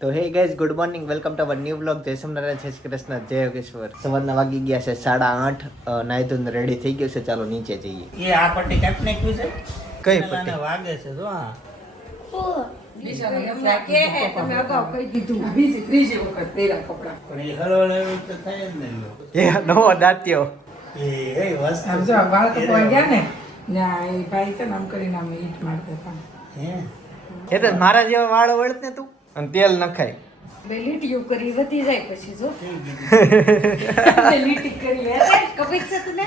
તો hey guys good morning welcome to our new blog જય સોમનારાયણ જય શ્રી કૃષ્ણ જય યોગેશ્વર. સવારના વાગી ગયા છે સાડા આઠ. નાઈ ધોઈને રેડી થઈ ગયું છે. ચાલો નીચે જઈએ. એ આ પટ્ટી કાપી નાખ્યું છે? કઈ પટ્ટી? વાગે છે જો આ. પણ એ હળવળ એવું તો થાય જ નહીં લો. એ નવો દાંત્યો. એ એ વસ્તુ આમ જો વાળ કપાઈ ગયા ને? ત્યાં એ ભાઈ છે ને આમ કરીને આમ ઈટ મારતા હતા. હે? મારા જેવા વાળ વળત ને તું અને તેલ નખાય. બે લીટીઓ કરી વધી જાય પછી જો. બે લીટી કરી છે તને?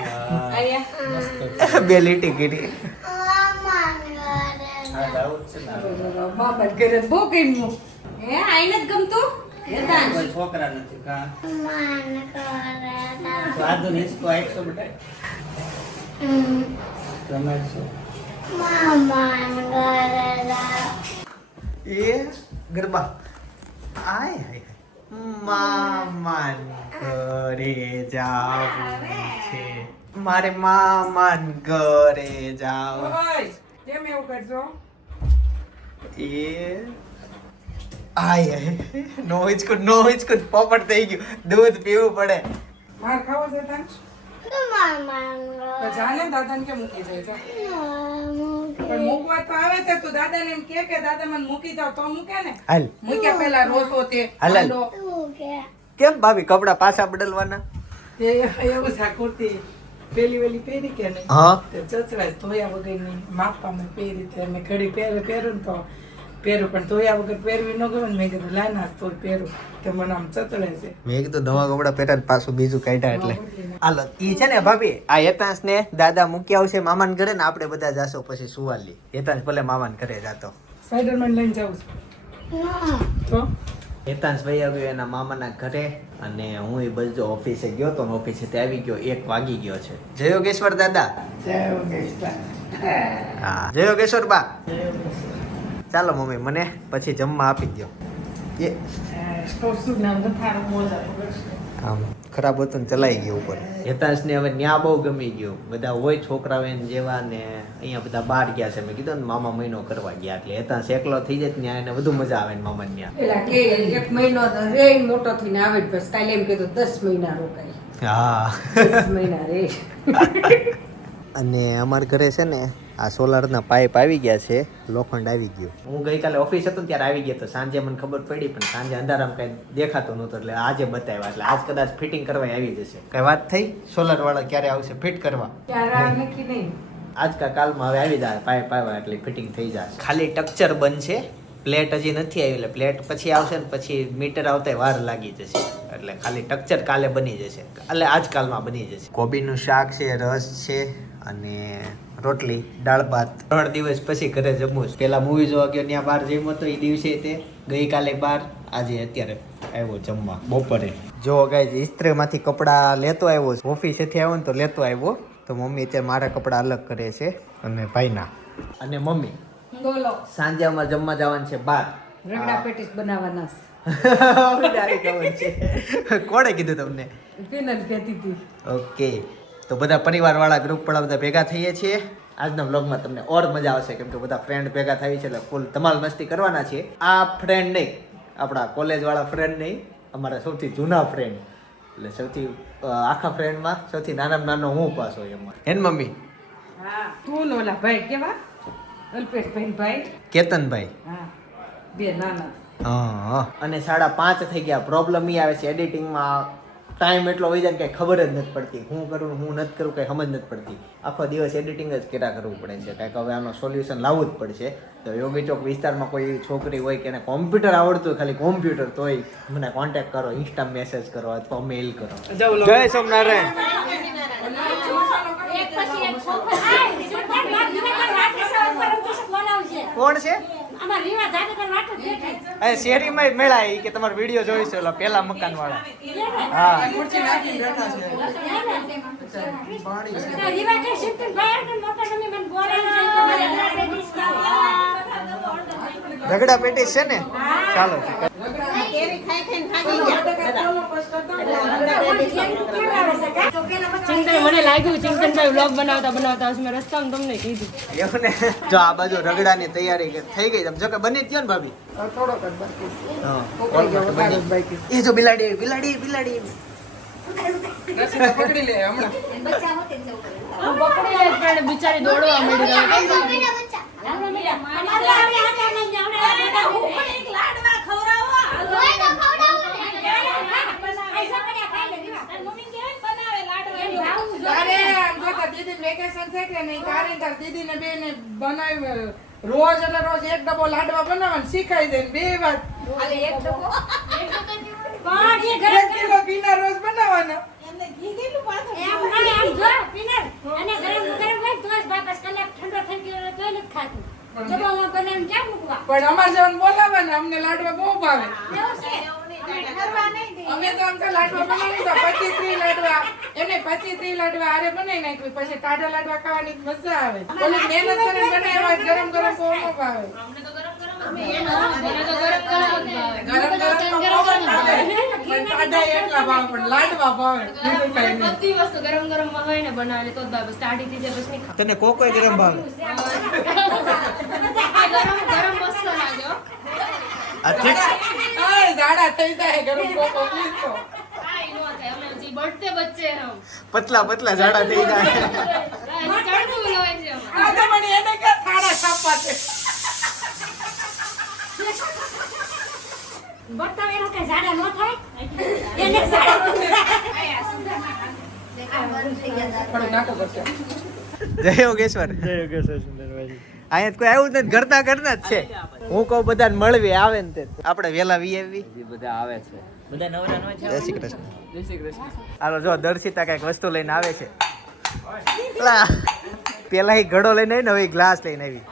આયા. બે લીટી કરી. ને. બાબા ઘરે બહુ ગમ્યું. હે આઈને જ ગમતું? છોકરા નથી કા? તો આધુન હિસકો આઠસો બેટા તમે એ ગરબા. આય હાય મામાન ઘરે જાવું છે. મારે મામાન ઘરે જાવ કેમ એવું કરજો એ આય હાય. નો હિચકુટ નો હિચકુટ પોપટ થઈ ગયું. દૂધ પીવું પડે. માર ખાવો છે તને? તો જાને દાદાને કે મૂકી જાય છે? પણ મૂકવા તો આવે છે તું દાદાને એમ કે કે દાદા મને મૂકી જાવ તો મૂકે ને? હાલ. પેલા રોસો તે હાલ. કેમ ભાભી કપડા પાછા બદલવાના? તે એવું છે આ કુર્તી પેલી વેલી પહેરી કે નહીં? હા. તે ચચરાય ધોયા વગરની માપા મેં પહેરી તે મેં ઘડી પહેરે પહેરું ને તો પહેરું પણ ધોયા વગર પહેરવી ન ગમે ને મેં કીધું લાય ના તો પહેરું. તે મને આમ ચતળે છે. મેં કીધું નવા કપડા પહેર્યા પાછું બીજું કાઢ્યા એટલે. હાલો ઈ છે ને ભાભી આ હેતાંશ ને દાદા મૂકી આવશે મામાને ઘરે ને આપણે બધા જાશો પછી સુવાલી હેતાંશ ભલે મામાને ઘરે જાતો. સ્પાઈડરમેન લઈને જાઉં છું. તો? હેતાંશ ભાઈ આવ્યો એના મામાના ઘરે અને હું એ બધો ઓફિસે ગયો તો ઓફિસે તે આવી ગયો એક વાગી ગયો છે. જય યોગેશ્વર દાદા. જય યોગેશ્વર. હા જય યોગેશ્વર બા. ચાલો મમ્મી મને પછી જમવા આપી દો એ. આમ ખરાબ હતું ને ચલાઈ ગયું ઉપર. હેતાંશ ને હવે ન્યા બહુ ગમી ગયું. બધા હોય છોકરાઓ એને જેવા ને અહીંયા બધા બહાર ગયા છે. મેં કીધું ને મામા મહિનો કરવા ગયા. એટલે હેતાશ એકલો થઈ જાય ત્યાં એને વધુ મજા આવે ને મામા કે એક મહિનો રે મોટો થઈને આવે બસ કાલે એમ કીધું દસ મહિના રોકાય. હા. દસ મહિના રે. અને અમારા ઘરે છે ને આ સોલારના પાઇપ આવી ગયા છે લોખંડ આવી ગયું. હું ગઈકાલે ઓફિસ હતો ને ત્યારે આવી ગયો તો સાંજે મને ખબર પડી પણ સાંજે અંધારામાં કઈ દેખાતું નહોતું એટલે આજે બતાવ્યા એટલે આજ કદાચ ફિટિંગ કરવા આવી જશે. કઈ વાત થઈ? સોલાર વાળા ક્યારે આવશે? ફિટ કરવા? ત્યારે આ નક્કી નહીં? આજ કા કાલમાં હવે આવી જાય પાઇપ આવ્યા એટલે ફિટિંગ થઈ જશે. ખાલી ટક્ચર બનશે પ્લેટ હજી નથી આવી એટલે પ્લેટ પછી આવશે ને પછી મીટર આવતા વાર લાગી જશે. એટલે ખાલી ટક્ચર કાલે બની જશે. એટલે આજકાલમાં બની જશે. કોબીનું શાક છે રસ છે અને રોટલી દાળ ભાત. ત્રણ દિવસ પછી ઘરે જમું છું. પેલા મૂવી જોવા ગયો ત્યાં બહાર જમ્યો હતો એ દિવસે તે ગઈકાલે બહાર આજે અત્યારે આવ્યો જમવા બપોરે. જો ગાય ઇસ્ત્રીમાંથી કપડાં લેતો આવ્યો છે. ઓફિસેથી આવ્યો ને તો લેતો આવ્યો. તો મમ્મી અત્યારે મારા કપડાં અલગ કરે છે અને ભાઈના. અને મમ્મી બોલો. સાંજે અમારે જમવા જવાનું છે બાર રગડા પેટીસ બનાવવાના છે. કોણે કીધું તમને? ઓકે તો બધા પરિવારવાળા ગ્રુપ વાળા બધા ભેગા થઈએ છીએ. આજના બ્લોગમાં તમને ઓર મજા આવશે કેમ કે બધા ફ્રેન્ડ ભેગા થાય છે એટલે ફૂલ ધમાલ મસ્તી કરવાના છીએ. આ ફ્રેન્ડ નહીં આપણા કોલેજ વાળા ફ્રેન્ડ નહીં અમારા સૌથી જૂના ફ્રેન્ડ એટલે સૌથી આખા ફ્રેન્ડમાં સૌથી નાનામાં નાનો હું પાછો એમાં. હેન મમ્મી? હા તું ઓલા ભાઈ કેવા? અલ્પેશભાઈ ભાઈ? કેતનભાઈ? હા બે નાના. હા અને સાડા પાંચ થઈ ગયા પ્રોબ્લેમ એ આવે છે એડિટિંગમાં ટાઈમ એટલો હોય જાય ને કંઈ ખબર જ નથી પડતી. હું કરું હું નથી કરું કંઈ સમજ નથી પડતી. આખો દિવસ એડિટિંગ જ કેટા કરવું પડે છે. કાંઈક હવે આનો સોલ્યુશન લાવવું જ પડશે. તો યોગી ચોક વિસ્તારમાં કોઈ એવી છોકરી હોય કે એને કોમ્પ્યુટર આવડતું હોય ખાલી કોમ્પ્યુટર તોય મને કોન્ટેક્ટ કરો ઇન્સ્ટા મેસેજ કરો અથવા મેઇલ કરો. જય સોમનારાયણ. કોણ છે? અરે શેરીમાં મેળા એ કે તમારો વીડિયો જોઈશે ઓલા પેલા મકાન વાળા હા. ઝઘડા પેટી છે. ને? ચાલો કેરી ખાઈ ખાઈને થાકી ગયા. ચિંતન મને લાગ્યું ચિંતનભાઈ વ્લોગ બનાવતા બનાવતા મેં રસ્તામાં તમને કીધું એવું ને જો આ બાજુ રગડાની તૈયારી કે- થઈ ગઈ જો કે બની ગયો ને ભાભી થોડોક જ બાકી. એ જો બિલાડી બિલાડી બિલાડી પકડી લે હમણાં પકડી બિચારી દોડવા માંડી ગઈ મમ્મીના બચ્ચા હોય તો ખવડાવો ને તારે આમ જો તાર વેકેશન છે કે નહીં? તારે ને તાર દીદીને બેને બનાવી રોજ એટલે રોજ એક ડબ્બો લાડવા બનાવવાનું શીખાઈ દે બે વાત એક કિલો પીના રોજ બનાવવાના. પણ અમાર જેવાને બોલાવવાના અમને લાડવા બહુ ભાવે. અમે તો આમ તો લાડવા બનાવી તો પચીસ ત્રીસ લાડવા. એને પછી ત્રી લાડવા આરે બનાવી નાખ્યું પછી ટાઢા લાડવા ખાવાની મજા આવે ઓલી મહેનત કરીને બનાવ્યા ગરમ ગરમ ન ભાવે ગરમ ગરમ તો બહુ જ ભાવે ટાઢા એટલા ભાવે પણ લાડવા ભાવે બીજું કઈ નહીં બધી વસ્તુ ગરમ ગરમમાં હોય ને બનાવે તો જ ભાવે સ્ટાર્ટિંગથી પછી તને કોકોય ગરમ ભાવે ગરમ મસ્ત આ ઠીક થઈ જાય ગરમ કોકો થાય બળતે બચ્ચે હમ. પતલા પતલા ઝાડા થઈ જાય ચડવું ચડતું છે આ તો મને એને કે થાળા સાપા છે થોડું નાખો પડશે જય યોગેશ્વર. જય યોગેશ્વર અહીંયા કોઈ આવ્યું જ નથી કરતા ઘરના જ છે. હું કહું બધાને મળવી આવે ને તે. આપણે વેલા વી આવી. બધા આવે છે. બધા નવરા નવા જય શ્રી કૃષ્ણ. જય શ્રી કૃષ્ણ. હાલો જો દર્શિતા કંઈક વસ્તુ લઈને આવે છે. પેલા એ ઘડો લઈને આવી ને હવે ગ્લાસ લઈને આવી.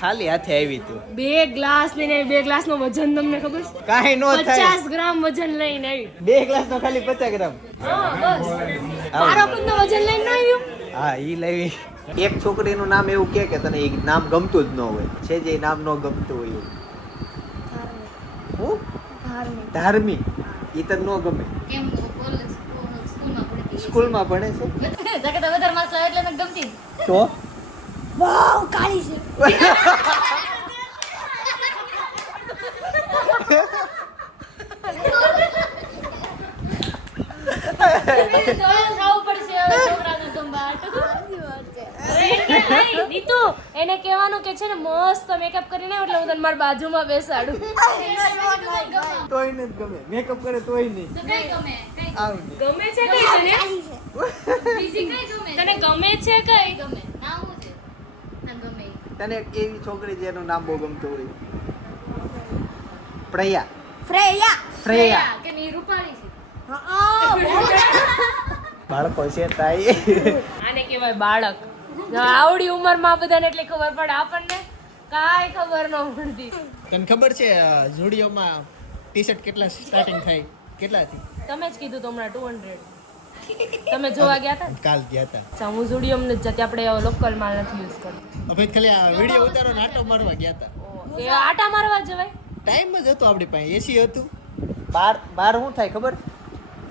ખાલી હાથે આવી તું. બે ગ્લાસ લઈને આવી. બે ગ્લાસનું વજન તમને ખબર? છે કાંઈ નો થાય. પચાસ ગ્રામ વજન લઈને આવી. બે ગ્લાસ નો ખાલી પચાસ ગ્રામ. હા બસ. આવું. પણ વજન લઈને ન આવ્યું. હા ઈ લેવી એક છોકરીનું નામ એવું કે કે તને ઈ નામ ગમતું જ ન હોય. છે જે નામ ન ગમતું હોય ધાર્મિક. એ તને ન ગમે. સ્કૂલમાં ભણે છે? તો વાવ કાળી છે. ખાવું પડશે હવે છોકરાનું. સંભાળ. નીતુ, એને કહેવાનું કે છે ને મસ્ત મેકઅપ કરીને એટલે હું તને મારી બાજુમાં બેસાડું. તોય નહીં ગમે. મેકઅપ કરે તોય નહીં. ગમે? છે કઈ તને? તને ગમે છે કઈ? તને એવી છોકરી જેનું નામ બહુ ગમતું હોય. પ્રયા. ફ્રેયા ફ્રેયા કે નિરૂપાળી છે. બાળકો છે તાઈ. આને કહેવાય બાળક. આવડી ઉંમરમાં બધાને એટલી ખબર પડે. આપણને કાંઈ ખબર ન પડતી. તને ખબર છે ઝુડિયોમાં ટી શર્ટ કેટલા સ્ટાર્ટિંગ થાય? કેટલાથી? તમે જ કીધું તો હમણાં ટુ હંડ્રેડ તમે જોવા ગયા હતા કાલ ગયા હતા અચ્છા હું ઝુડિયમ ને જ જતી આપણે લોકલ માલ નથી યુઝ કરતી. હવે ખાલી આ વીડિયો ઉતારો ને આટો મારવા ગયા હતા કે આટા મારવા જવાય? ટાઈમ જ હતો આપણી પાસે એસી હતું. બાર બાર શું થાય ખબર?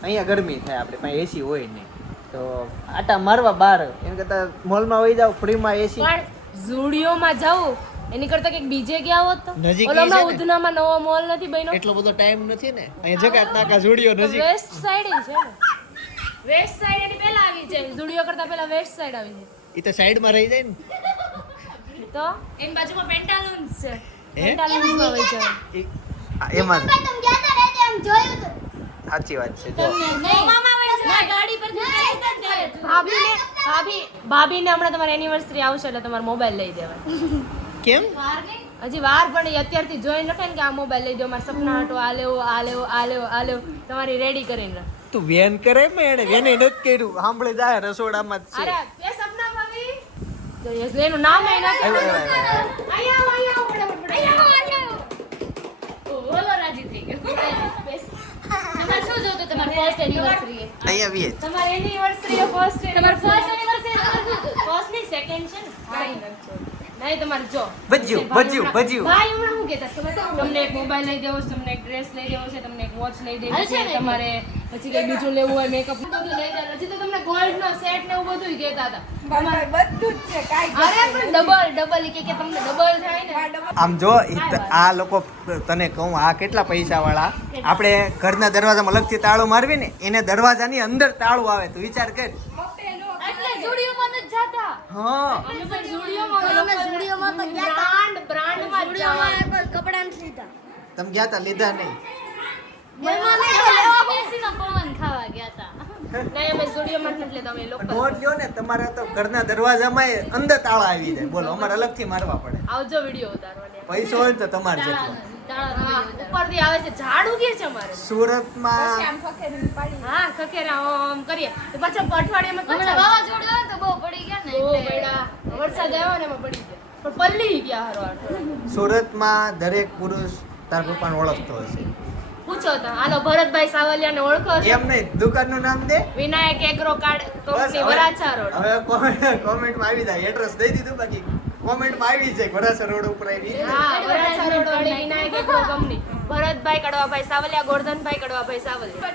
અહીંયા ગરમી થાય આપણી પાસે એસી હોય નહીં. તો આટા મારવા બહાર એમ કરતા મોલમાં વહી જાવ ફ્રીમાં એસી પણ ઝુડિયોમાં જાઉં એની કરતા કંઈક બીજે ગયા હોત તો? નજીક ઓલો ઈ છે હમણાં ને? ઉધનામાં નવો મોલ નથી બન્યો? એટલો બધો ટાઈમ નથી ને? અહીંયા જગાત નાકા ઝુડિયો નજીક. વેસ્ટ સાઈડ છે ને? વેસ્ટ સાઈડ એની પહેલા આવી છે. ઝુડિયો કરતા પહેલા વેસ્ટ સાઈડ આવી છે. એ તો સાઈડમાં રહી જાય ને? તો? એની બાજુમાં પેન્ટાલૂન્સ છે. હોય એમાં તમે ગયા એમ જોયું તું સાચી વાત છે જો. ભાભીને ભાભી ભાભીને હમણાં તમારી એનિવર્સરી આવશે એટલે તમારો મોબાઈલ લઈ દેવાય કેમ? હજી વાર પણ એ અત્યારથી જોઈને રાખે ને કે આ મોબાઈલ લઈ દો મારા સપના હાટો આ લેવો આ લેવો આ લેવો આ લેવો. તમારી રેડી કરીને રાખ. તું વેન કરે મેં એને? વેને નથી કર્યું. સાંભળે જાય રસોડામાં જ અરે છે એ સપના ભાભી તો યસ, એનું નામ એ નથી આવ્યો, આવ્યો, આવ્યો. અહીંયા આવો, અહીંયા આવો, ફટાફટ, ફટાફટ. અહીંયા આવો, અહીંયા આવો. ઓ, બોલો રાજી થઈ ગયો બેસ. તમારે શું જોતું તમારી ફર્સ્ટ એનિવર્સરી અહીંયા વીએ તમારી એનિવર્સરી ફર્સ્ટ તમારી ફર્સ્ટ એનિવર્સરી ફર્સ્ટ નહીં સેકન્ડ છે ને? કાંઈ નથી જોતું. નહીં તમારે જો. ભજ્યું, ભાઈ ભજ્યું, ભાઈ હમણાં શું કહેતા? તમને એક મોબાઈલ લઈ દેવો છે તમને એક ડ્રેસ લઈ દેવો છે તમને એક વોચ લઈ દેવી છે તમારે પછી કઈ બીજું લેવું હોય મેકઅપ બધું લઈ દેવું હજી તો તમને ગોલ્ડ નો સેટ ને એવું બધું કહેતા હતા. અમારે બધું જ છે કાંઈ અરે પણ ડબલ ડબલ કે કે તમને ડબલ થાય ને. આમ જો આ લોકો તને કહું આ કેટલા પૈસા વાળા આપણે ઘરના દરવાજામાં અલગથી તાળું મારવી ને એને દરવાજાની અંદર તાળું આવે તું વિચાર કર. તો. તમે ગયા તા લીધા નહીં? પવન ખાવા ગયા હતા નોટ લ્યો ને તમારે તો ઘરના દરવાજામાં અંદર તાળા આવી જાય. બોલો અમારે અલગથી મારવા પડે. આવજો વીડિયો ઉતારવાની. પૈસો હોય તો તમારે જેટલો ઉપરથી આવે છે ઝાડ ઉગે છે અમારે. સુરતમાં હા ખખેરા આમ કરીએ. તો પાછા અઠવાડિયામાં પાછા વાવાઝોડું આવે તો બહુ પડી ગયા ને બહુ પડ્યા વરસાદ આવ્યો ને એમાં પડી ગયા. પણ પલ્લી ગયા હરો સુરતમાં દરેક પુરુષ તાર પપ્પાને ઓળખતો હશે. પૂછો તો. હાલો ભરતભાઈ સાવલિયાને ઓળખો છો? એમ નહીં દુકાનનું નામ દે. Vinayak agro card company Varachha road હવે કોમેન્ટ કોમેન્ટમાં આવી જાય. એડ્રેસ દઈ દીધું બાકી. કોમેન્ટમાં આવી જાય વરાછા રોડ ઉપર આવી હા વરાછા રોડ વાળી વિનાયક એગ્રો કંપની ભરતભાઈ કડવાભાઈ સાવલિયા ગોરધનભાઈ કડવાભાઈ સાવલિયા.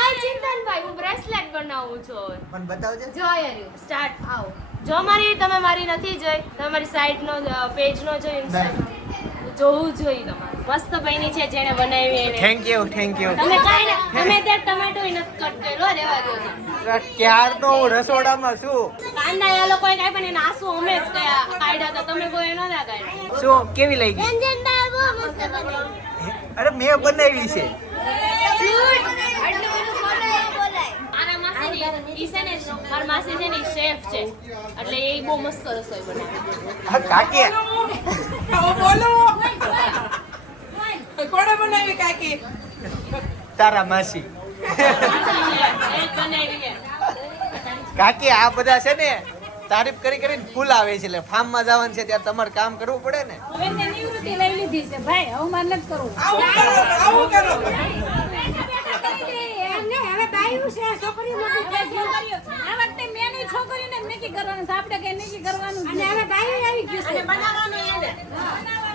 આ ચિંતનભાઈ હું બ્રેસલેટ બનાવું છું હવે. પણ બતાવજો. જો યાર સ્ટાર્ટ આવો. જો મારી તમે મારી નથી જોઈ. તમે મારી સાઈડ નો પેજ નો જોઈ ઇન્સ્ટાગ્રામ જોવું જોઈએ તમારે. મસ્ત બની છે જેણે બનાવી એને. થેન્ક યુ થેન્ક યુ તમે કાઈ ના તમે ત્યાં ટમેટો ઇન કટ કર્યો રેવા દો. ક્યારનો હું રસોડામાં છું. કાંદા એ લોકોએ કાઈ પણ એના આંસુ અમે જ કયા કાઢ્યા તો તમે કોઈ નતા કાઢ્યા. શું કેવી લાગી? રંજનદાર બહુ મસ્ત બનાવી. અરે મેં બનાવી છે. મારા માસી ને છે ને શેફ છે એટલે એ બહુ મસ્ત રસોઈ બનાવે. કાકી. બોલો કોણે બનાવી કાકી તારા માસી. છે કાકી આ બધા છે ને તારીફ કરી કરીને ફૂલ આવે છે એટલે ફાર્મમાં જવાનું છે ત્યારે તમારે કામ કરવું પડે ને. આવું કરો આવું કરો. બનાવવાનું કેમ?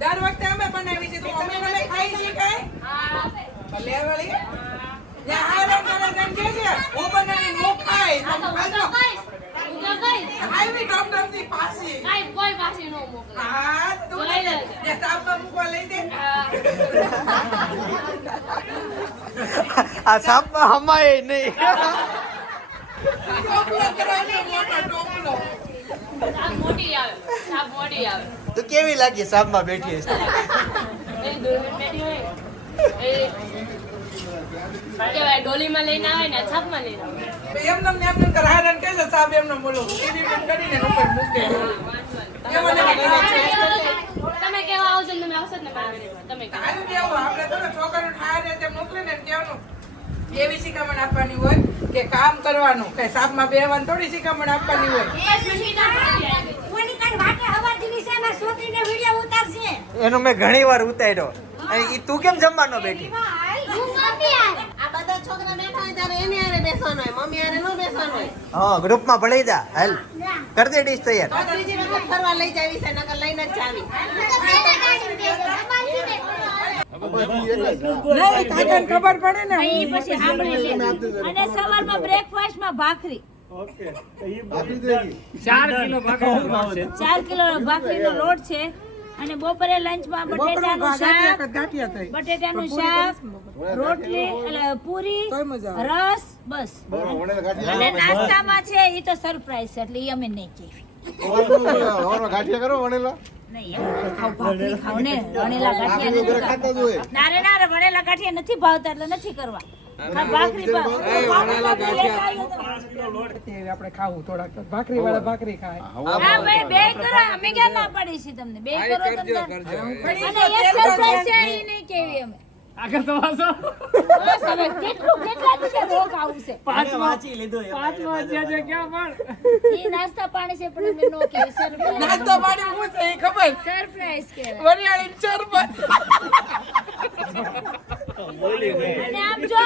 દર વખતે અમે બનાવી છે તો અમે અમે ખાઈ કાંઈ? ભલે વળી. છે, હું બનાવીને હું ખાઈ. તમે ખાજો. આવી ડોક્ટરથી પાછી. કાંઈ કોઈ પાછી ન મોકલે હા, તું મૂકવા લઈ દે. આ સાપમાં હમાય નહીં ટોપલો મોટો ટોપલો. તો કેવી લાગી સાપમાં બેઠી હશે? ડોલીમાં લઈને આવે ને છાપમાં લઈને આવે. એમને એમને એમને કરે, હારણ છે, એમ એમને બોલો. ટીવી બંધ કરીને ઉપર મૂકે. એમાં એમાં તમે કેવા આવજો ને તમે આવશો ને તમે કેવું, આપણે તમે ને છોકરીઓ ઠાર મોકલે ને કહેવાનું. એવી શિખામણ આપવાની હોય. કે કામ કરવાનું કઈ સાપમાં બેહવાનું થોડી શીખામણ આપવાની હોય એનો મેં ઘણી વાર ઉતાર્યો અને ઈ તું કેમ જમવાનો બેઠી હું મમ્મી આય. આ બધા છોકરા બેઠા હોય ત્યારે એની હારે બેસવાનું હોય મમ્મી હારે ન બેસવાનું હોય હા ગ્રુપમાં ભળી જા હાલ કર દે ડીશ તૈયાર ફરવા લઈ જાવી છે નકર લઈને જ જાવી નહીં કાકાને ખબર પડે ને. અહીં પછી સાંભળી લે અને સવારમાં બ્રેકફાસ્ટમાં ભાખરી. ચાર કિલો ભાખરીનો લોટ છે અને બપોરે લંચમાં બટેટાનું શાક બટેટાનું શાક રોટલી એટલે પૂરી. રસ બસ. અને નાસ્તામાં છે એ તો સરપ્રાઈઝ છે એટલે એ અમે નહીં કહેવી ગાંઠિયા કરો વણેલા. નહીં એમ ખાવ ભાખરી વણેલા ગાંઠિયા નથી ખાતા જ હોય ના રે ના રે વણેલા ગાંઠિયા નથી ભાવતા એટલે નથી કરવા. આપણે ખાવું થોડાક. ભાખરી વાળા ભાખરી ખાય. હા બે કરો અમે ક્યાં ના પાડી છે તમને? બે કરો તમને અને એક સરપ્રાઈઝ છે ઈ નહીં કેવી અમે. આગળ તો વાસો બસ હવે કેટલું કેટલા દીધે રોગ આવું છે? ઈ નાસ્તા પાણી છે પણ અમે નો કેવી સરપ્રાઈઝ નાસ્તો પાણી હું છે ખબર? સરપ્રાઈઝ કહેવાય. વરિયાળી અને આમ જો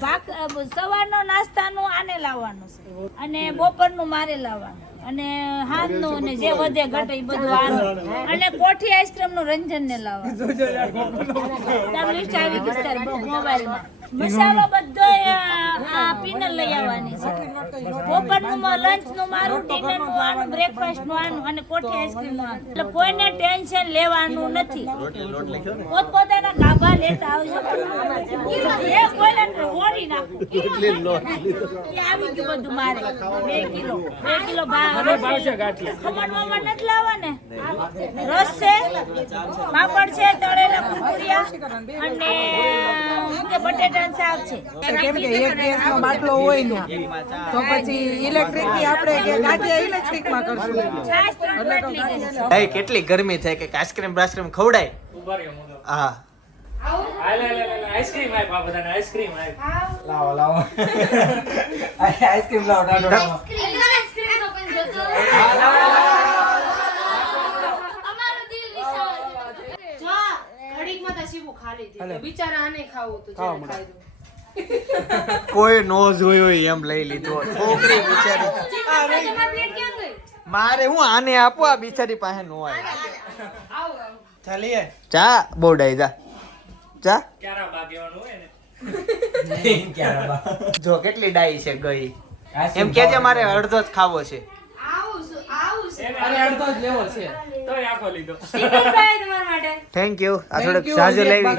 સવારનો નાસ્તાનું આને લાવવાનું છે. અને બપોરનું મારે લાવવાનું. અને હાથનું અને જે વધે ઘટે એ બધું આનું. અને કોઠી આઈસ્ક્રીમનું રંજન ને લાવવાનું મોબાઈલમાં મસાલો બધો આ પીનલ લઈ આવવાની છે. બપોરનું લંચનું મારું ડિનરનું આનું બ્રેકફાસ્ટનું આનું અને કોઠી આઈસ્ક્રીમનું આનું. એટલે કોઈને ટેન્શન લેવાનું નથી. પોતપોતાના ગાભા લેતા આવજો. એ કોઈને ઓરી નાખું. એ આવી ગયું બધું મારે. બે કિલો. બે કિલો ખમણ મમણ નથી લાવવા ને રસ છે પાપડ છે તળેલા કુરકુરિયા અને શું કે બટેટાનું શાક છે. કેમ કે એક ગેસ નો બાટલો હોય ને તો પછી ઇલેક્ટ્રિકથી આપણે કે ગાંઠિયા ઇલેક્ટ્રિકમાં કરશું. એટલે કેટલી ગરમી થાય કે આઈસ્ક્રીમ બ્રાસ્ક્રીમ ખવડાય? હા. આઈસ્ક્રીમ આપ બધાને આઈસ્ક્રીમ લાવો લાવો. આઈસ્ક્રીમ લાવો ટાટો આઈસ્ક્રીમ તો પણ જતો અમારું દિલ નિશાળ છે. જો આ ઘડીકમાં તો શીવું ખાલી બિચારા આને ખાવું તો ખાવા જ્યારે ખાઈ દઉં. કોઈ નો જોયું હોય એમ લઈ લીધો છોકરી બિચારી? મારે હું આને આપો આ બિચારી પાસે નો આવે. ચાલીએ. ચા બોડાઈ જા. ચા ક્યારા બા કહેવાનું હોય ને ક્યારે બા. જો કેટલી ડાઈ છે ગઈ. એમ કે છે મારે અડધો જ ખાવો છે. આવું છું, આવું છું. એને અરે અડધો જ લેવો છે. તોય આખો લીધો. ચિંતનભાઈ તમારા માટે. થેન્ક યુ આ થોડુંક સાજુ લેવી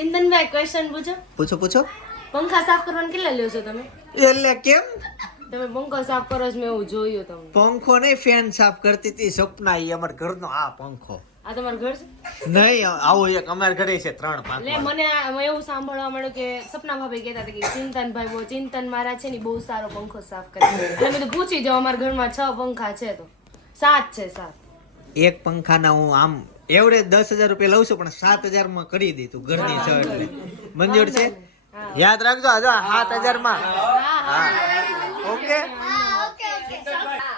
ચિંતનભાઈ ક્વેશ્ચન પૂછો. પૂછો પૂછો. પંખા સાફ કરવાનું કેટલા લ્યો છો તમે? એટલે કેમ? તમે પંખો સાફ કરો છો મેં એવું જોયું તમને. પંખો નહીં ફેન સાફ કરતી હતી સપના એ અમારા ઘરનો આ પંખો. આ તમારું ઘર છે? નહીં આવું એક અમારા ઘરે છે ત્રણ એટલે પાંચ મને એવું સાંભળવા મળ્યું કે સપના ભાભી કહેતા હતા કે ચિંતનભાઈ બહુ ચિંતન મારા છે ને બહુ સારો પંખો સાફ કરે એટલે મેં તો પૂછી જાઉં અમારા ઘરમાં છ પંખા છે તો. સાત છે સાત. એક પંખાના હું આમ એવડે દસ હજાર રૂપિયા લઉં છું પણ સાત હજારમાં કરી દીધું ઘરની છ એટલે. મંજૂર છે? યાદ રાખજો હજો સાત હજારમાં ઓકે?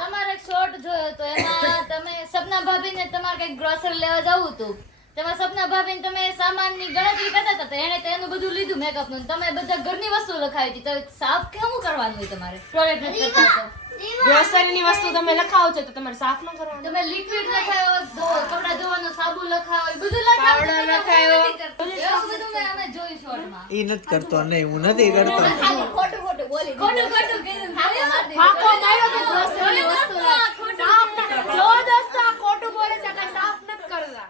તમારે શોર્ટ જોયો તો એમાં તમે સપના ભાભીને તમારે કંઈક ગ્રોસરી લેવા જવું હતું. તેમાં સપના ભાભીને તમે સામાનની ગણતરી કરતા હતા તો એણે તો એનું બધું લીધું મેકઅપનું. તમે બધા ઘરની વસ્તુ લખાવી હતી તો સાફ કેવું કરવાનું હોય તમારે? પ્રોડક્ટ નથી કરતા ગ્રોસરીની વસ્તુ તમે લખાવો છો તો તમારે સાફ ન કરવાનું. તમે લિક્વિડ લખાવો કપડા કપડાં ધોવાનો સાબુ લખાવો બધું લખાવો પાવડર લખાવો એવું બધું મેં અમે ઈ નથી કરતો નહીં હું નથી કરતો.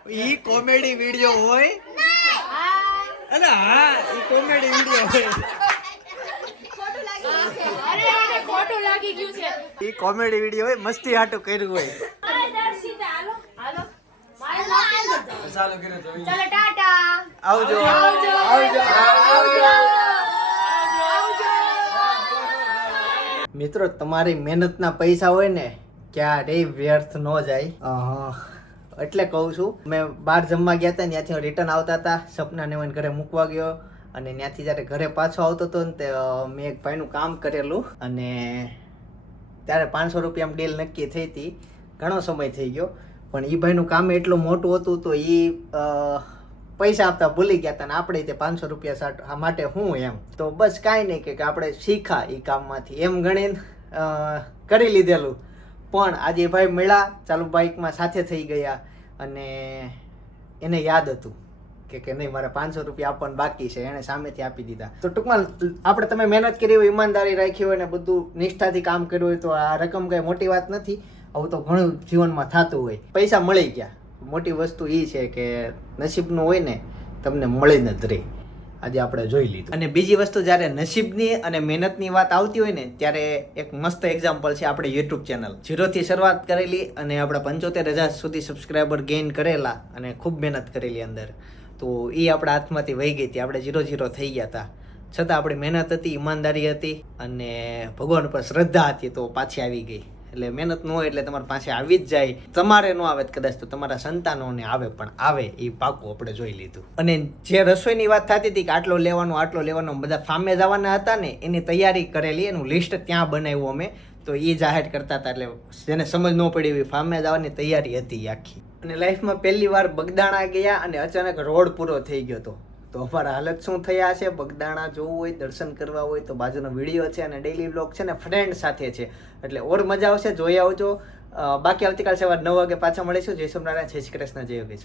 ઈ કોમેડી વિડિયો હોય. અરે હા ઈ કોમેડી વિડિયો હોય. અરે ખોટું લાગી ગયું છે. ઈ કોમેડી વિડિયો હોય મસ્તી હાટું કર્યું હોય હાય દર્શિતા હાલો હાલો મારે લાગી જતો. ચાલુ કર્યો તો ચાલો ટાટા. આવજો. આવજો. આવજો. આવજો. મિત્રો તમારી મહેનતના પૈસા હોય ને ક્યારેય વ્યર્થ ન જાય. એટલે કહું છું મેં બહાર જમવા ગયા હતા ત્યાંથી રિટર્ન આવતા હતા સપનાને હું ઘરે મૂકવા ગયો. અને ત્યાંથી જ્યારે ઘરે પાછો આવતો હતો ને તે મેં એક ભાઈનું કામ કરેલું. અને ત્યારે પાંચસો રૂપિયામાં ડીલ નક્કી થઈ હતી. ઘણો સમય થઈ ગયો. પણ એ ભાઈનું કામ એટલું મોટું હતું તો એ પૈસા આપતા ભૂલી ગયા હતા ને આપણે તે પાંચસો રૂપિયા સાટ- માટે હું એમ. તો બસ કાંઈ નહીં કે આપણે શીખા એ કામમાંથી. એમ ગણીને કરી લીધેલું. પણ આજે ભાઈ મળ્યા, ચાલુ બાઇકમાં સાથે થઈ ગયા અને એને યાદ હતું કે કે નહીં, મારે પાંચસો રૂપિયા આપવાનું બાકી છે એણે સામેથી આપી દીધા. તો ટૂંકમાં, આપણે તમે મહેનત કરી હોય, ઈમાનદારી રાખી હોય ને બધું, નિષ્ઠાથી કામ કર્યું હોય તો આ રકમ કંઈ મોટી વાત નથી. આવું તો ઘણું જીવનમાં થતું હોય. પૈસા મળી ગયા. મોટી વસ્તુ એ છે કે નસીબનું હોય ને, તમને મળી જ રહે. આજે આપણે જોઈ લીધું. અને બીજી વસ્તુ જ્યારે નસીબની અને મહેનતની વાત આવતી હોય ને, ત્યારે એક મસ્ત એક્ઝામ્પલ છે આપણે યુટ્યુબ ચેનલ ઝીરોથી શરૂઆત કરેલી અને આપણે પંચોતેર હજાર સુધી સબસ્ક્રાઈબર ગેઇન કરેલા અને ખૂબ મહેનત કરેલી અંદર. તો એ આપણા હાથમાંથી વહી ગઈ હતી. આપણે ઝીરો ઝીરો થઈ ગયા હતા. છતાં આપણી મહેનત હતી, ઈમાનદારી હતી અને ભગવાન પર શ્રદ્ધા હતી તો પાછી આવી ગઈ. એટલે મહેનત ન હોય એટલે તમારી પાસે આવી જ જાય. તમારે ન આવે કદાચ તો તમારા સંતાનોને આવે, પણ આવે એ પાકું આપણે જોઈ લીધું. અને જે રસોઈની વાત થતી હતી કે આટલો લેવાનો આટલો લેવાનો બધા ફામે જવાના હતા ને, એની તૈયારી કરેલી, એનું લિસ્ટ ત્યાં બનાવ્યું અમે. તો એ જાહેર કરતા હતા એટલે જેને સમજ ન પડી એવી ફામે જવાની તૈયારી હતી આખી. અને લાઈફમાં પહેલી વાર બગદાણા ગયા અને અચાનક રોડ પૂરો થઈ ગયો હતો. તો અમારા હાલત શું થયા છે? બગદાણા જોવું હોય, દર્શન કરવા હોય તો બાજુનો વીડિયો છે અને ડેઈલી બ્લોગ છે ને ફ્રેન્ડ સાથે છે. એટલે ઓર મજા આવશે, જોઈ આવજો. બાકી આવતીકાલ સવાર નવ વાગે પાછા મળીશું. જય સોમનારાયણ જય શ્રી કૃષ્ણ, જય યોગેશ્વર.